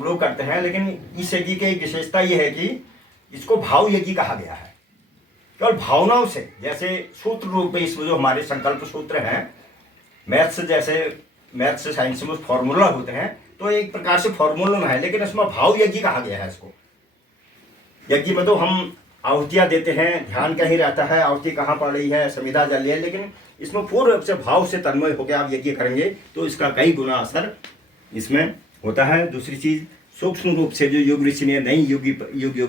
सब लोग करते हैं, लेकिन इस यज्ञ की एक विशेषता ये है कि इसको भाव यज्ञ कहा गया है। केवल भावनाओं से, जैसे सूत्र रूप में इसमें जो हमारे संकल्प सूत्र हैं, मैथ्स जैसे मैथ्स साइंस में फॉर्मूला होते हैं, तो एक प्रकार से फॉर्मूला में है, लेकिन इसमें भाव यज्ञ कहा गया है इसको। यज्ञ में तो हम आहुतियाँ देते हैं, ध्यान कहीं रहता है, आहुति कहाँ पड़ रही है, संविधा जल रही है, लेकिन इसमें पूर्ण रूप से भाव से तन्मय होकर आप यज्ञ करेंगे तो इसका कई गुना असर इसमें होता है। दूसरी चीज, सूक्ष्म रूप से जो योग ऋषि ने नई योग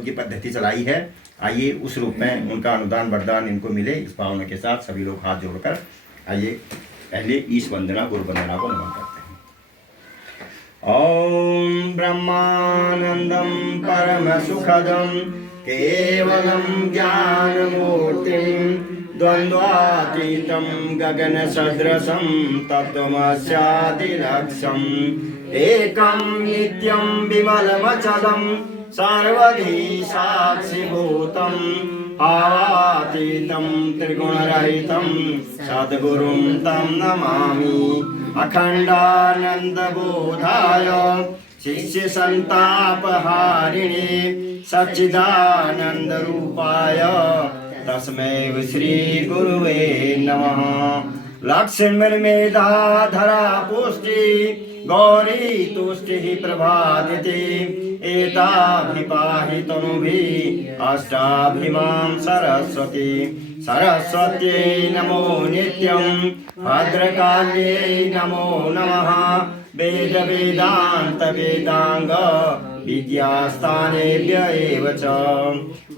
की पद्धति चलाई है, आइए उस रूप में उनका अनुदान वरदान इनको मिले। इस भावना के साथ सभी लोग हाथ जोड़कर आइए पहले ईश वंदना गुरु वंदना को नमन करते हैं। ओम ब्रह्मानंदम परम सुखदम केवलम ज्ञान मूर्तिम द्वंद्वातीतं गगन सदृशं तत्त्वमस्यादिलक्ष्यम् एकं नित्यं विमलमचलं सर्वधी साक्षिभूतं भावातीतं त्रिगुणरहितं सद्गुरुं तं नमामि। अखण्डानन्दबोधाय शिष्यसन्तापहारिणे सच्चिदानन्दरूपाय तस्मै श्री गुरुवे नमः। लक्ष्मीर्मेधाधरा पुष्टि गौरी तुष्टिः प्रभादिति एताभिपाहि तनुभिः अष्टाभिमां सरस्वती। सरस्वत्यै नमो नित्यं भद्रकाल्यै नमो नमः। वेद वेदान्त वेदांग विद्यास्थानेभ्य एव च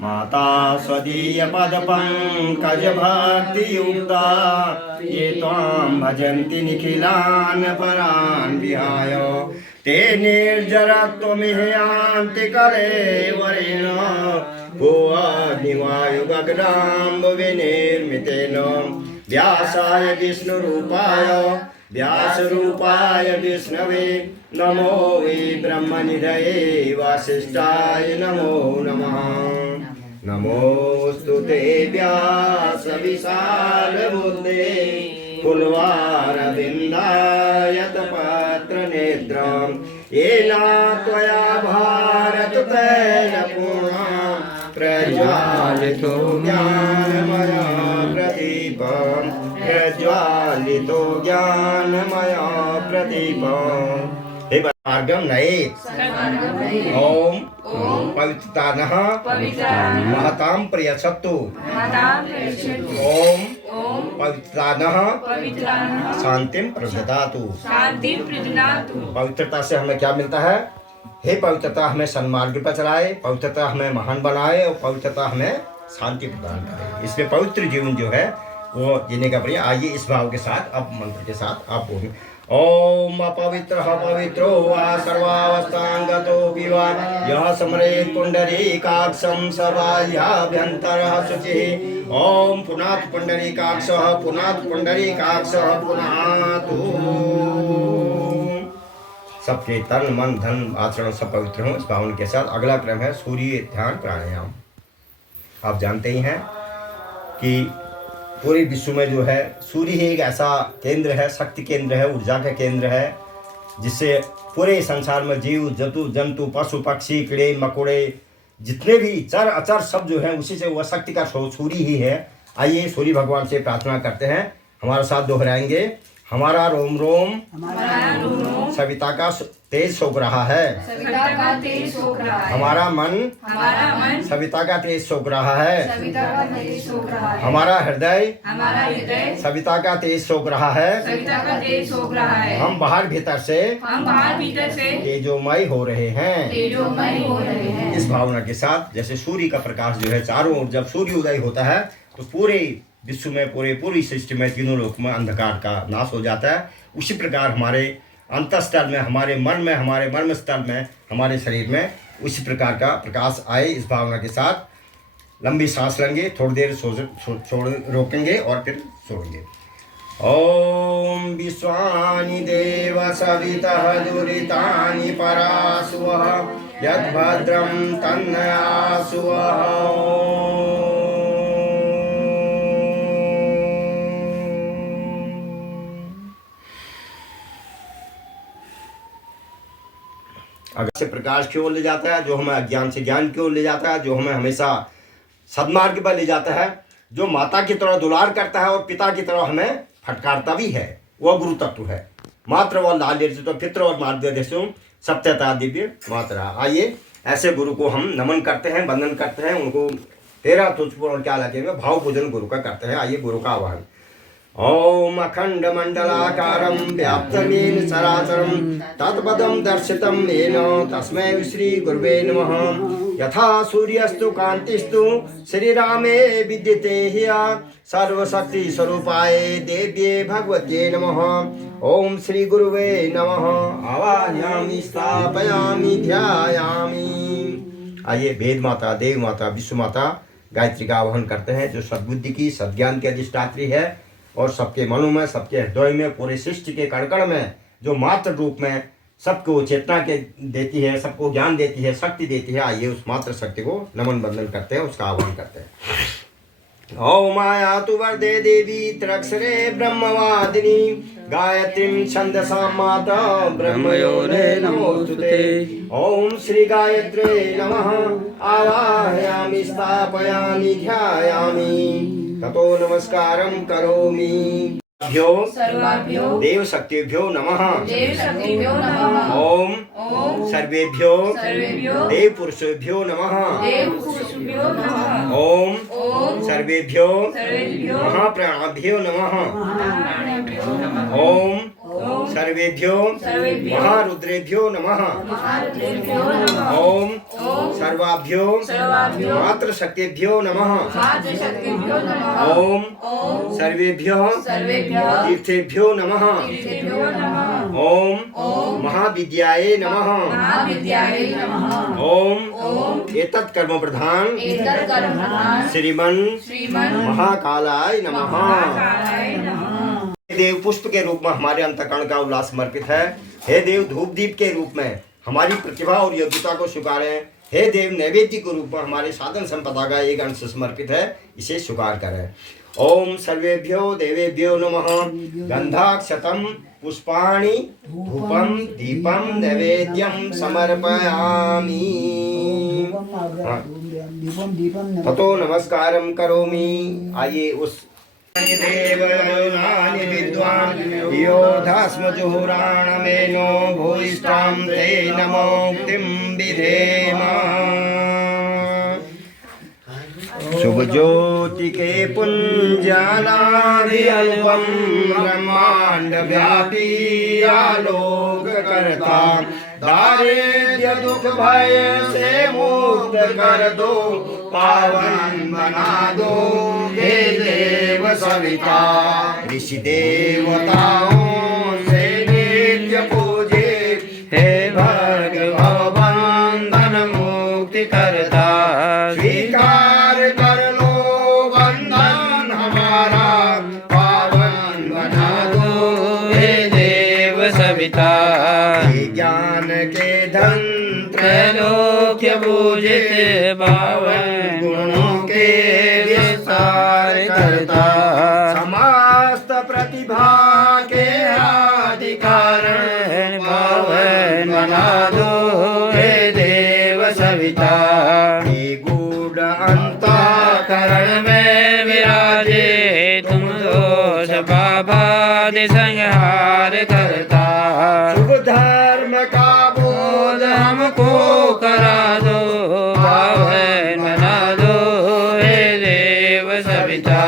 माता स्वदीय पदपङ्कज भक्तियुक्ता ये त्वां भजन्ति निखिलान् परान् विहाय ते निर्जरत्वमिह्यान्ति कलेवरेण भुवनिवायुगगनाम्बुविनिर्मितेन व्यासाय विष्णुरूपाय व्यासरूपाय विष्णवे नमो वै ब्रह्मनिधये वासिष्ठाय नमो नमः। नमोस्तु ते व्यासविशालबुद्धे कुल्वारविन्दायतपत्रनेत्रं येन त्वया भारततैलपूर्णा प्रज्वालितो ज्ञानमया प्रदीपम् प्रज्वालितो ज्ञानमया प्रदीपम्। हे मार्गम नये ओम पवित्रतानः महतां प्रयच्छतु। ओम पवित्रतानः शांतिं प्रददातु। पवित्रता से हमें क्या मिलता है? हे पवित्रता हमें सन्मार्ग पर चलाए, पवित्रता हमें महान बनाए और पवित्रता हमें शांति प्रदान करे। इसलिए पवित्र जीवन जो है वो जीने का प्रयास। आइए इस भाव के साथ अब मंत्र के साथ आप बोलें। ओम अपवित्रः पवित्रो वा सर्वावस्थांगतो विवा यः स्मरेत् पुण्डरीकाक्षं सर्वाभ्यन्तरः शुचिः। ओम पुनात् पुण्डरीकाक्षः पुनात् पुण्डरीकाक्षः पुनातु। सबके तन मन धन आचरण सब पवित्र हों इस भावना के साथ। अगला क्रम है सूर्य ध्यान प्राणायाम। आप जानते ही हैं कि पूरे विश्व में जो है सूर्य ही एक ऐसा केंद्र है, शक्ति केंद्र है, ऊर्जा का केंद्र है, जिससे पूरे संसार में जीव जंतु पशु पक्षी कीड़े मकोड़े जितने भी चर अचर सब जो है उसी से वह शक्ति का सूर्य ही है। आइए सूर्य भगवान से प्रार्थना करते हैं, हमारे साथ दोहराएंगे। हमारा रोम रोम सविता का तेज सोख रहा है। हमारा मन सविता का तेज सोख रहा है। हमारा हृदय सविता का तेज सोख रहा है। हम बाहर भीतर से तेजोमय हो रहे हैं। इस भावना के साथ जैसे सूर्य का प्रकाश जो है चारों ओर जब सूर्य उदय होता है तो पूरे विश्व में पूरी सृष्टि में तीनों लोक में अंधकार का नाश हो जाता है। उसी प्रकार हमारे अंतःस्थल में, हमारे मन में, हमारे मर्म स्थल में, हमारे शरीर में उसी प्रकार का प्रकाश आए। इस भावना के साथ लंबी सांस लेंगे, थोड़ी देर रोकेंगे और फिर छोड़ेंगे। ओम विश्वानि देव सवितः दुरितानि परासुवः यद्भद्रं तन्नयासुवः। अगर से प्रकाश की ओर ले जाता है, जो हमें अज्ञान से ज्ञान की ओर ले जाता है, जो हमें हमेशा सद्मार्ग पर ले जाता है, जो माता की तरह दुलार करता है और पिता की तरह हमें फटकारता भी है, वह गुरु तत्व है। मात्र व लालिर्जित पित्र और मार्गदर्शो सत्यता दिव्य मात्रा। आइए ऐसे गुरु को हम नमन करते हैं, वंदन करते हैं, उनको तेरा तुझपुर और क्या लगेंगे भाव पूजन गुरु का करते हैं। आइए गुरु का आह्वान। ओम अखंड मंडलाकारं व्याप्तमेन चराचरं तत्पदं दर्शितं येन तस्मै श्री गुरुवे नमः। यथा सूर्यस्तु कांतिस्तु श्रीरामे विद्यते ह्य सर्वशक्ति स्वरूपाय देव्ये भगवत्ये नमः। ओम श्री गुरुवे नमः। आवाहयामि स्थापयामि ध्यायामि। आइए वेद माता, देव माता, विश्व माता गायत्री का आह्वान करते हैं, जो सद्बुद्धि की सद्ज्ञान की अधिष्ठात्री है और सबके मनों में, सबके हृदय में, पूरे सृष्टि के कण कण में जो मात्र रूप में सबको चेतना के देती है, सबको ज्ञान देती है, शक्ति देती है। आइए उस मात्र शक्ति को नमन बंदन करते हैं, उसका आह्वान करते हैं। ओम आयातु वरदे देवी त्र्यक्षरे ब्रह्मवादिनी गायत्रीं छन्दसा माता ब्रह्मयोने नमोस्तुते। ओम श्री गायत्रे नमः। आवाहयामि स्थापयामि ध्यायामि। ततो नमस्कारं करोमि। सर्वाभ्यो देव शक्तिभ्यो नमः। ओम सर्वेभ्यो देव पुरुषेभ्यो नमः। ओम सर्वेभ्यो महाप्राणाभ्यो नमः। ओम सर्वेभ्यो महारुद्रेभ्यो नमः। ओम सर्वाभ्यो मातृशक्तिभ्यो नमः। ओम सर्वेभ्यो तीर्थेभ्यो नमः। ओम महाविद्याये नमः। ओम एतत् कर्म प्रधान श्रीमन् महाकालाय नमः। देव पुष्प के रूप में हमारे अंतःकरण का उल्लास समर्पित है। हे देव धूप दीप के रूप में हमारी प्रतिभा और योग्यता को स्वीकारें। हे देव नैवेद्य के रूप में हमारे साधन संपदा का एक अंश समर्पित है, इसे स्वीकार करें। ओम सर्वेभ्यो देवेभ्यो नमः। गंधाक्षतम पुष्पाणि धूपम दीपम नैवेद्यम समर्पयामि। ततो नमस्कारं करोमि। आइए उस देवनानि विद्वान् योधास्म जुहुराणमेनो भूयिष्ठां ते नमोक्तिं विधेम। शुभ ज्योति के पुंजानादि अल्पम ब्रह्मांड व्यापी आलोक करता। दारिद्र्य दुख भय से मुक्त कर दो, पावन बना दो हे देव सविता। ऋषि देवताओं से नित्य पूजे, हे भगव बंधन मुक्ति करता। स्वीकार कर लो बंधन हमारा, पावन बना दो हे देव सविता। ज्ञान के धन त्रैलोक्य पूजित, पावन गुणों के विस्तार करता। समस्त प्रतिभा के आदि कारण, पावन बना दो हे देव सविता। हे गूढ़ अंतःकरण में विराजे, तुम दोष पापादि संहार करता। शुभ धर्म का बोध हमको करा दो, पावन बना दो हे देव सविता।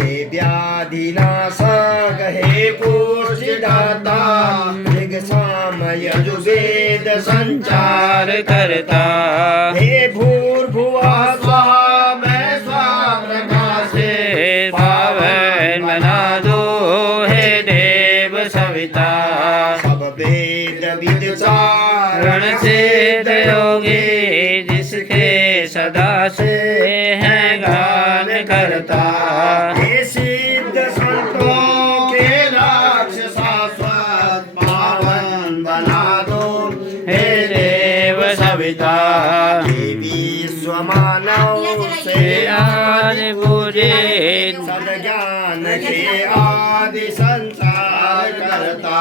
हे व्याधि नाशक हे पुष्टिदाता, ऋग साम यजुर्वेद संचार करता। हे भूर्भुवः स्वः मैं स्वः प्रकाशे, पावन बना दो हे देव सविता। सब वेद विचारण सिद्ध योगी, जिसके सदा से है गान करता। हे सिद्ध संतों के लक्ष्य शाश्वत, पावन बना दो हे देव सविता। हे विश्व मानव से आदि पूजित, सद्ज्ञान के आदि संसार करता।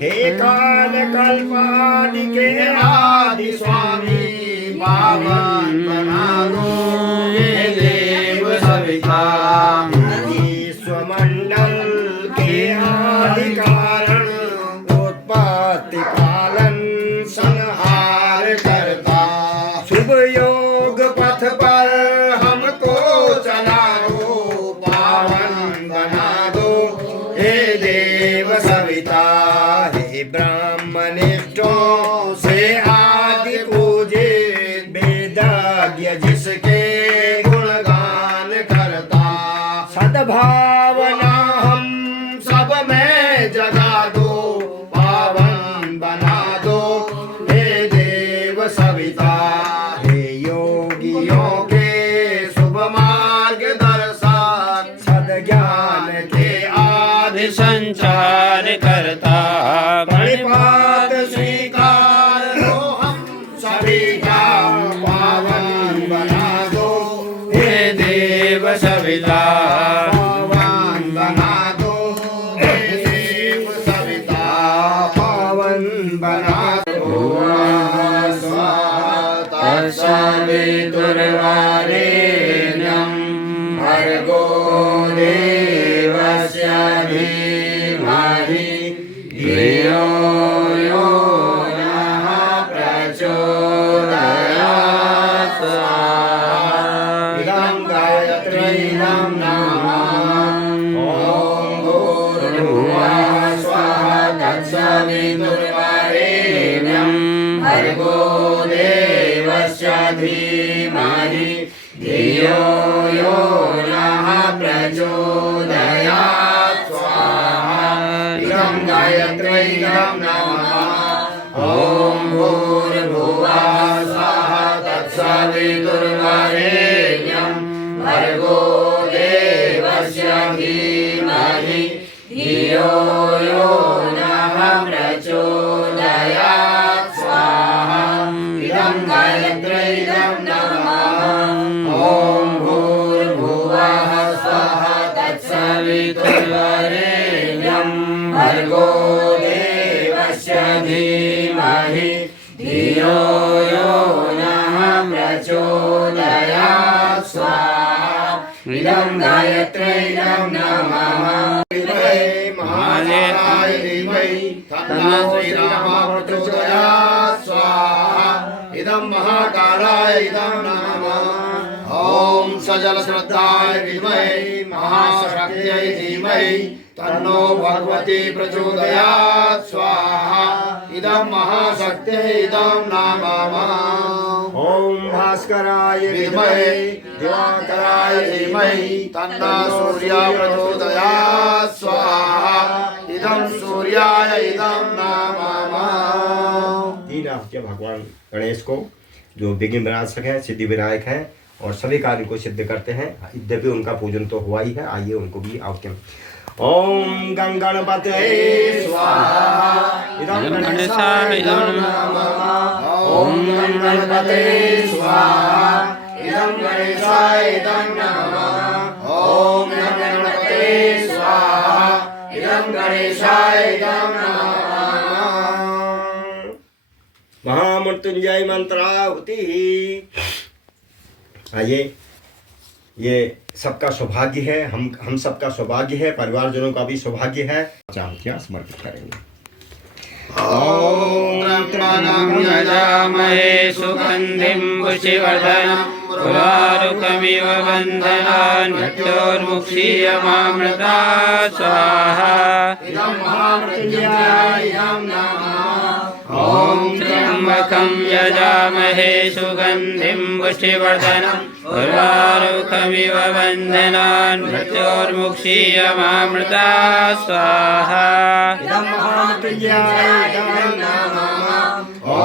हे काल कल्पादि के आदि स्वामी पावन बना दो हे देव सविता विश्वमंडल के आदि कारण उत्पत्ति पालन संहार करता शुभ योग पथ पर हमको चला दो पावन बना दो हे देव सविता हे ब्राह्मणिष्ठों से आदि पूजे वेदज्ञ जिसके गुणगान करता सद्भावना हम सब में जगा दो पावन बना दो हे देव सविता हे योगियों के शुभ मार्ग दर्शक सद्ज्ञान के आदि संचार करता परिपात स्वीकार लो हम सभी का पावन बना दो हे देव सविता पावन बना दो हे देव सविता पावन बना दो तत्सवितुर्वरेण्यं भर्गो देवस्य धीमहि धियो यो नः प्रचोदयात् इदं गायत्रीं नमः ॐ भूर्भुवः स्वः तत्सवितुर्वरेण्यं भर्गो देवस्य धीमहि धियो यो नः प्रचोदयात् स्वाहा इदं गायत्र्यै नमः ॐ भूर्भुवः स्वः तत्सवितुर्वरेण्यं भर्गो देवस्य धीमहि धियो यो नः प्रचोदयात् स्वाहा इदं गायत्र्यै नमः ॐ भूर्भुवः स्वः तत्सवितुर्वरेण्यं भर्गो देवस्य धीमहि धियो यो नः प्रचोदयात् स्वाहा इदं गायत्र्यै नमः महादेवाय धीमहि तन्नो श्रीरामः प्रचोदयात् स्वाहा इदं महाकालाय इदं नमः ॐ सजल श्रद्धाय विद्महे महाशक्त्यै धीमहि तन्नो भगवती प्रचोदयात् स्वाहा इदं महाशक्त्यै इदं नमः ओम भास्कराय विद्महे दिवाकराय धीमहि तन्नो सूर्यः प्रचोदयात् स्वाहा इदं सूर्याय इदं नमः। तीन आहुतियां भगवान गणेश को जो विघ्न विनाशक है, सिद्धि विनायक है और सभी कार्य को सिद्ध करते हैं। यद्यपि उनका पूजन तो हुआ ही है, आइए उनको भी आहुतियां। ओम गणपते स्वाहा इदं गणेशाय नमः। ओम गणपते स्वाहा इदं गणेशाय नमः। ओम गणपते स्वाहा इदं गणेशाय नमः। महामृत्युंजय मंत्राहुति। आइए, ये सबका सौभाग्य है, हम सबका सौभाग्य है, परिवारजनों का भी सौभाग्य है। आहुतियां समर्पित करेंगे। ॐ त्र्यम्बकं यजामहे सुगन्धिं पुष्टिवर्धनं उर्वारुकमिव बन्धनान् मृत्योर्मुक्षीयमामृतात् स्वाहा इदं महामृत्युंजयाय नमः। ॐ त्र्यम्बकं यजामहे सुगन्धिं पुष्टिवर्धनं उर्वारुकमिव बन्धनान् मृत्योर्मुक्षीयमामृतात् स्वाहा इदं महामृत्युंजयाय नमः। ॐ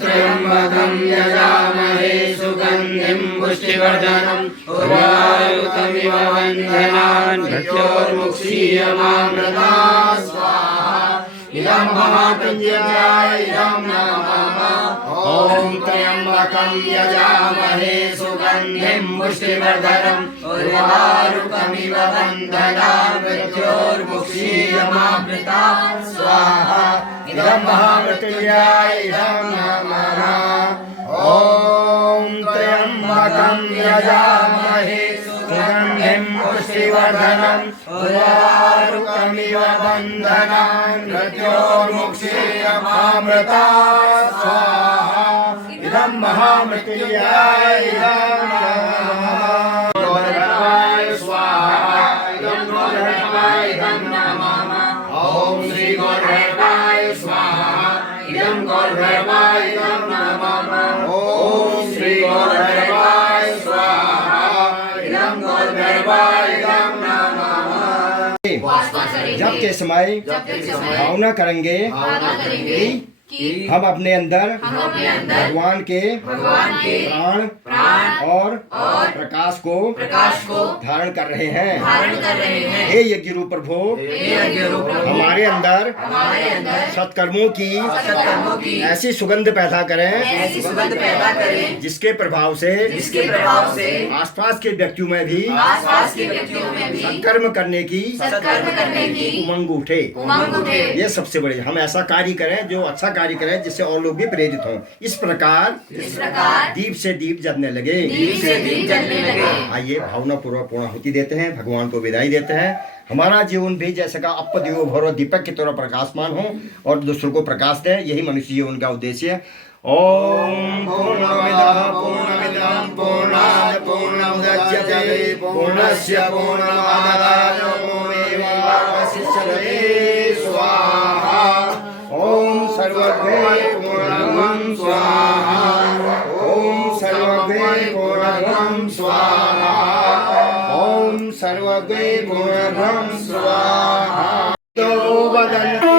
त्र्यम्बकं यजामहे सुगन्धिं पुष्टिवर्धनम् उर्वारुकमिव बन्धनान् मृत्योर्मुक्षीयमामृतात् स्वाहा इदं महामृत्युंजयाय नमः। ॐ त्र्यम्बकं यजामहे सुगन्धिं सुगन्धिं पुष्टिवर्धनम् उर्वारुकमिव बन्धनान् मृत्योर्मुक्षीयमामृता स्वाहा इदं महामृत्युञ्जयाय इदं नमः ॐ त्र्यम्बकं यजामहे सुगन्धिं पुष्टिवर्धनम् उर्वारुकमिव बन्धनान् मृत्योर्मुक्षीयमामृता स्वाहा इदं महामृत्युञ्जयाय इदं नमः गौरवाय स्वाहा इदं गौरवाय इदं नमः ॐ श्री गौरवाय स्वाहा इदं गौरवाय इदं नमः ॐ श्री गौरवाय स्वाहा इदं गौरवाय इदं नमः जपते समय भावना करेंगे कि हम अपने अंदर भगवान के प्राण और प्रकाश को धारण कर रहे हैं। हे यज्ञ रूप प्रभु, हमारे अंदर सत्कर्मों की ऐसी सुगंध पैदा करें जिसके प्रभाव से आसपास के व्यक्तियों में भी सत्कर्म करने की उमंग उठे। ये सबसे बड़ी, हम ऐसा कार्य करें जो अच्छा कार्य करें जिससे और लोग भी प्रेरित हों। इस प्रकार दीप से दीप जलने लगे। आइए भावना पूर्वक पूर्णाहुति देते हैं, भगवान को विदाई देते हैं। हमारा जीवन भी जैसे का अपदियो भरो दीपक की तरह प्रकाशमान हो और दूसरों को प्रकाश दें, यही मनुष्य जीवन का उद्देश्य है। ओम पूर्णमदः पूर्णमिदं पूर्णात् पूर्णमुदच्यते पूर्णस्य पूर्णमादाय पूर्णमेवावशिष्यते स्वाहा। ओम सर्वभै पूर्णं स्वाहा। ओम सर्वभै पूर्णं स्वाहा। ओम सर्वभै पूर्णं स्वाहा। तो वदन्ति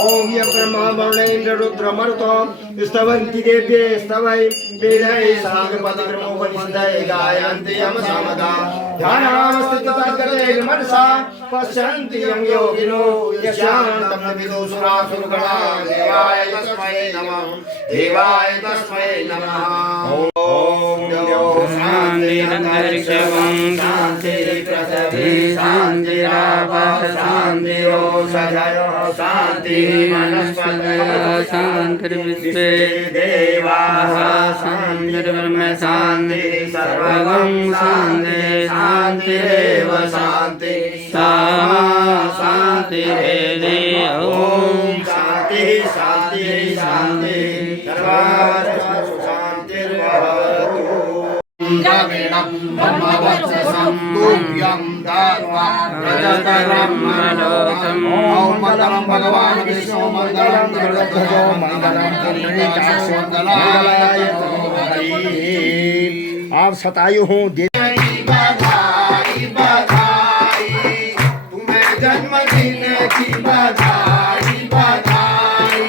ओम ये ब्रह्मा वर्णेन्द्र रुद्र मरुतो स्तवन्ति देव्ये स्तवै वेदै सागपतिक्रमो वनिष्ठै गायन्ति यम सामगा ध्यानावस्थिततद्गते मनसा पश्यन्ति यं योगिनो यशान्तं विदुषुरासुरगणा देवाय तस्मै नमः देवाय तस्मै नमः। ओम शान्तिरन्तरिक्षं शान्तिर्पृथिवी शान्तिरापः शान्तिरोषधयः शान्तिः वनस्पतयः शान्तिर्विश्वे देवाः शान्तिर्ब्रह्म शान्तिः सर्वगं शान्तिः शान्तिरेव शान्तिः सामा शान्तिरेधि। ॐ शान्तिः शान्तिः शान्तिः सर्वत्र शान्तिर्भवतु। द्रविणं ब्रह्मवत्सं तुभ्यं दात्वा प्रजतरं मनोहरम्। ॐ मङ्गलं भगवान् विष्णु मङ्गलं गरुडध्वजो मङ्गलं पुण्डरीकाक्षो मङ्गलाय आप शतायु हो। बधाई बधाई तुम्हें जन्मदिन की बधाई बधाई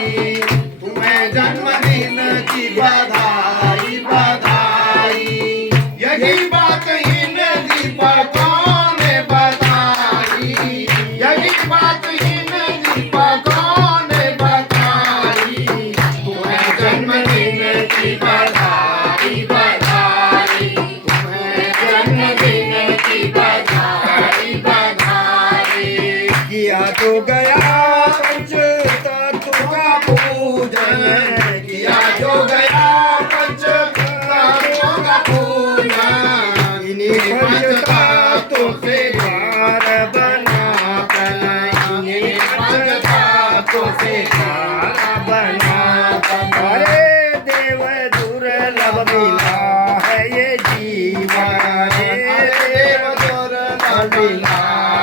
तुम्हें जन्मदिन की बधाई बधाई। यही बात इन दीपकों ने बताई। यही बात इन दीपकों ने बताई। तुम्हें जन्मदिन की बधाई बधाई तुम्हें जन्मदिन की बधाई बधाई। किया तो गया पंच तत्व का पूजन, किया जो गया पंच तत्व का पूजन। इन्हीं पंच तत्वों से घर बना बना, इन्हीं पंच तत्वों से घर बना बना। अरे देव दुर्लभ मिला है ये जीवन, देव दुर्लभ मिला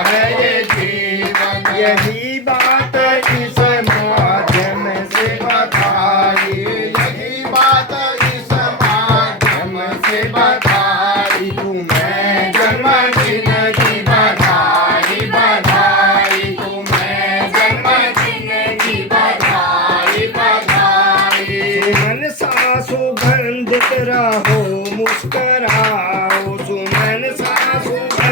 है ये जीवन। यही बात इस माध्यम से बताई। यही बात इस माध्यम से बताई। तुम्हें जन्मदिन की बधाई बधाई तुम्हें जन्मदिन की बधाई बधाई। सुमन सा सुगंधित रहो मुस्कुराओ, सुमन सा सुगंधित